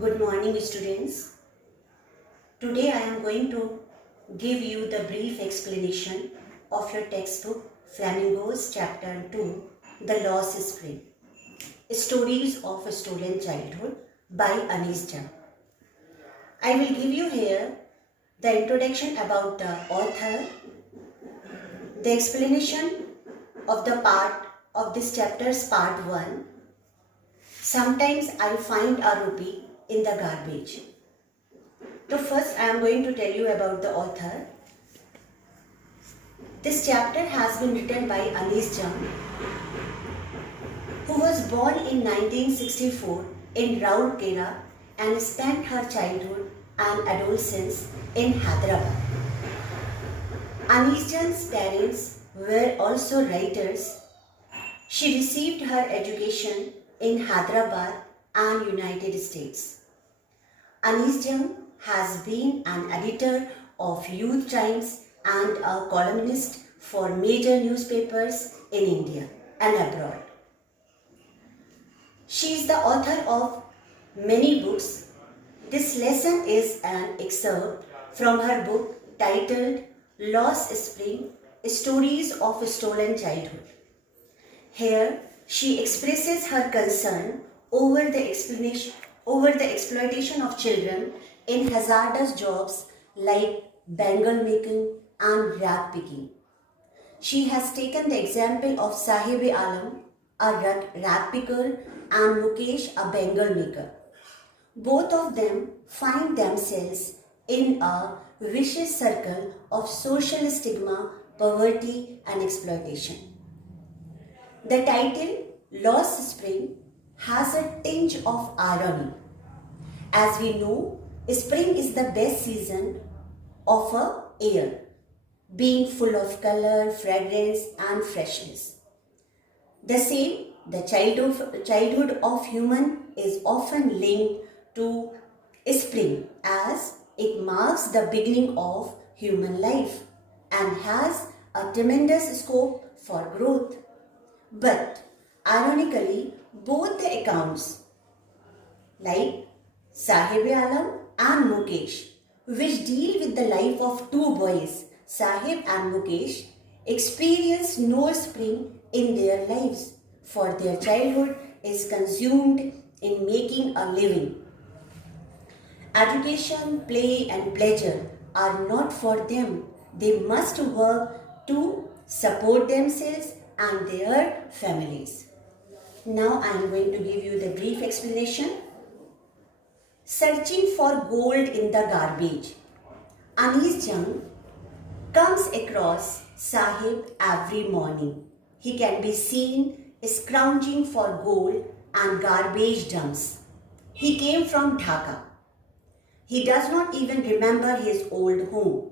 Good morning, students. Today I am going to give you the brief explanation of your textbook Flamingos Chapter 2, The Lost Spring, Stories of a Stolen Childhood by Anis Jam. I will give you here the introduction about the author, the explanation of the part of this chapter's part 1. Sometimes I find a rupee in the garbage. So first I am going to tell you about the author. This chapter has been written by Anis Jam, who was born in 1964 in Rourkela and spent her childhood and adolescence in Hyderabad. Anis Jam's parents were also writers. She received her education in Hyderabad and United States. Anis Jam has been an editor of Youth Times and a columnist for major newspapers in India and abroad. She is the author of many books. This lesson is an excerpt from her book titled Lost Spring, Stories of a Stolen Childhood. Here, she expresses her concern over the exploitation of children in hazardous jobs like bangle making and rag picking. She has taken the example of Sahib-e-Alam, a rag picker, and Mukesh, a bangle maker. Both of them find themselves in a vicious circle of social stigma, poverty, and exploitation. The title Lost Spring has a tinge of irony. As we know, spring is the best season of a year, being full of color, fragrance, and freshness. The same, the childhood of human is often linked to spring as it marks the beginning of human life and has a tremendous scope for growth. But ironically, both the accounts, like Sahib-e-Alam and Mukesh, which deal with the life of two boys, Sahib and Mukesh, experience no spring in their lives, for their childhood is consumed in making a living. Education, play, and pleasure are not for them. They must work to support themselves and their families. Now I am going to give you the brief explanation. Searching for gold in the garbage. Anis Jam comes across Sahib every morning. He can be seen scrounging for gold and garbage dumps. He came from Dhaka. He does not even remember his old home.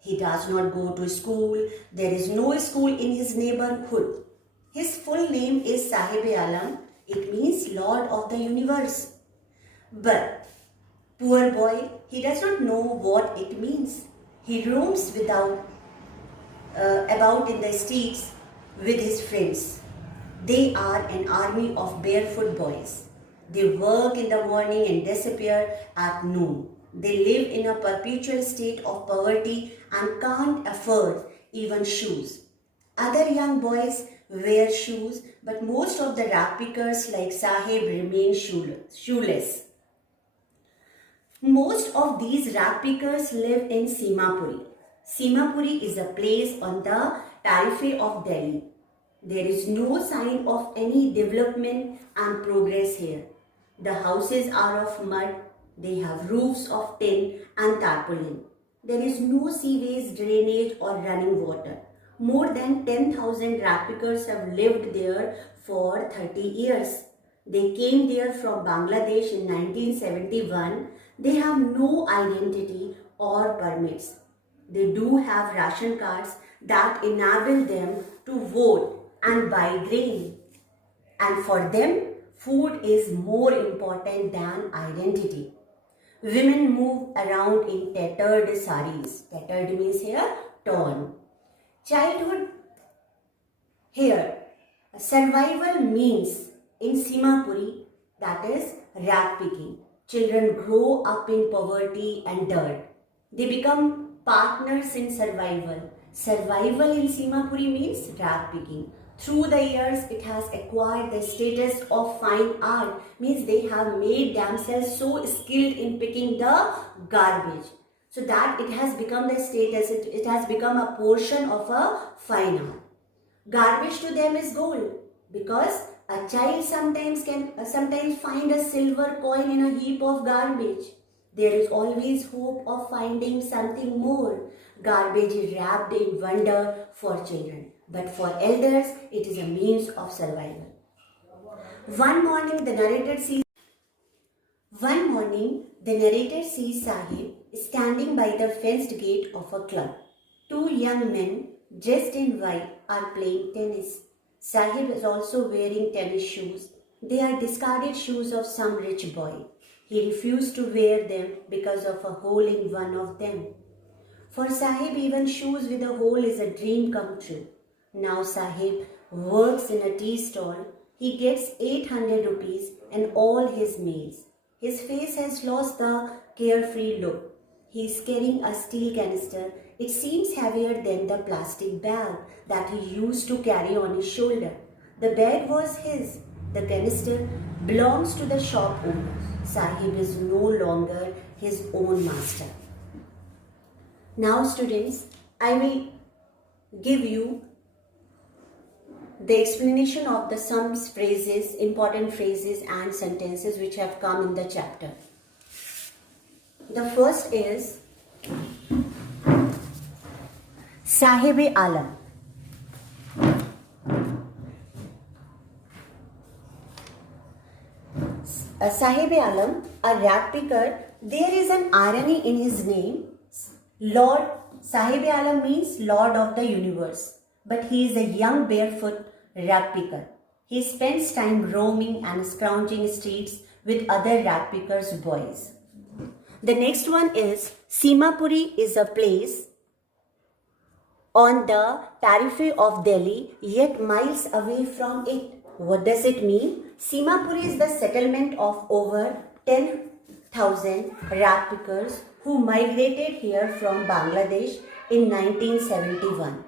He does not go to school. There is no school in his neighborhood. His full name is Sahib-e-Alam. It means Lord of the Universe. But poor boy, he does not know what it means. He roams about in the streets with his friends. They are an army of barefoot boys. They work in the morning and disappear at noon. They live in a perpetual state of poverty and can't afford even shoes. Other young boys wear shoes, but most of the rag pickers like Sahib remain shoeless. Most of these rag pickers live in Simapuri. Simapuri is a place on the periphery of Delhi. There is no sign of any development and progress here. The houses are of mud. They have roofs of tin and tarpaulin. There is no sewage, drainage or running water. More than 10,000 rag pickers have lived there for 30 years. They came there from Bangladesh in 1971. They have no identity or permits. They do have ration cards that enable them to vote and buy grain. And for them, food is more important than identity. Women move around in tattered saris. Tattered means here torn. Childhood here. Survival means in Simapuri, that is rag picking. Children grow up in poverty and dirt. They become partners in survival. Survival in Simapuri means rag picking. Through the years, it has acquired the status of fine art, means they have made themselves so skilled in picking the garbage. So that it has become the status, it has become a portion of a fine art. Garbage to them is gold, because a child sometimes find a silver coin in a heap of garbage. There is always hope of finding something more. Garbage is wrapped in wonder for children, but for elders it is a means of survival. One morning the narrator sees Sahib standing by the fenced gate of a club. Two young men dressed in white are playing tennis. Sahib is also wearing tennis shoes. They are discarded shoes of some rich boy. He refused to wear them because of a hole in one of them. For Sahib, even shoes with a hole is a dream come true. Now Sahib works in a tea stall. He gets 800 rupees and all his meals. His face has lost the carefree look. He is carrying a steel canister. It seems heavier than the plastic bag that he used to carry on his shoulder. The bag was his. The canister belongs to the shop owner. Sahib is no longer his own master. Now students, I will give you the explanation of some phrases, important phrases and sentences which have come in the chapter. The first is Sahib-e-Alam. Sahib-e-Alam, a rag picker, there is an irony in his name. Lord Sahib-e-Alam means Lord of the Universe, but he is a young barefoot rag picker. He spends time roaming and scrounging streets with other rag pickers' boys. The next one is Simapuri is a place on the periphery of Delhi, yet miles away from it. What does it mean? Simapuri is the settlement of over 10,000 rag pickers who migrated here from Bangladesh in 1971.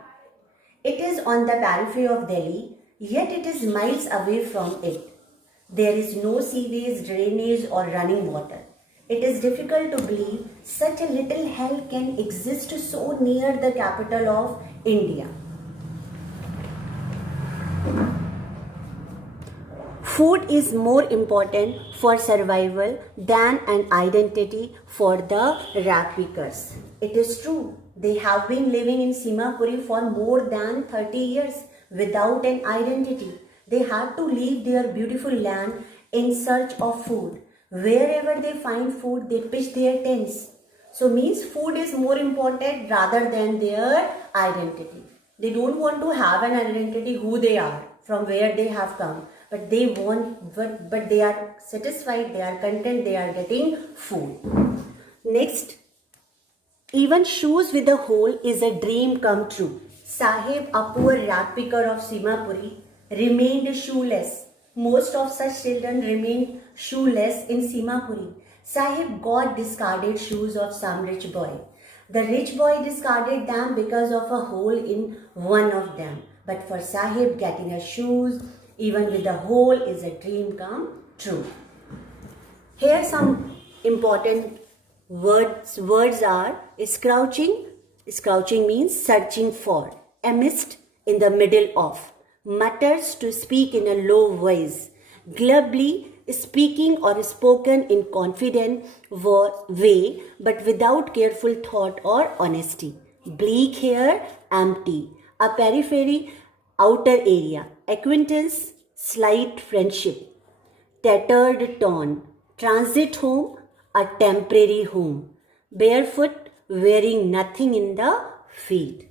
It is on the periphery of Delhi, yet it is miles away from it. There is no sewage, drainage or running water. It is difficult to believe such a little hell can exist so near the capital of India. Food is more important for survival than an identity for the rag pickers. It is true, they have been living in Simapuri for more than 30 years without an identity. They had to leave their beautiful land in search of food. Wherever they find food, they pitch their tents. So means food is more important rather than their identity. They don't want to have an identity who they are, from where they have come. But they are satisfied, they are content, they are getting food. Next, even shoes with a hole is a dream come true. Sahib, a poor rag picker of Simapuri, remained shoeless. Most of such children remained shoeless in Simapuri. Sahib got discarded shoes of some rich boy. The rich boy discarded them because of a hole in one of them. But for Sahib, getting a shoes, even with a hole, is a dream come true. Here some important words are scrouching. Scrouching means searching for. Amidst, in the middle of. Mutters, to speak in a low voice. Glibly, speaking or spoken in confident way but without careful thought or honesty. Bleak here, empty. A periphery, outer area. Acquaintance, slight friendship. Tattered torn. Transit home, a temporary home. Barefoot, wearing nothing in the field.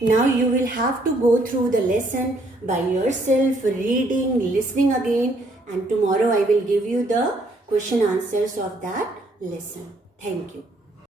Now you will have to go through the lesson by yourself, reading, listening again, and tomorrow I will give you the question answers of that lesson. Thank you.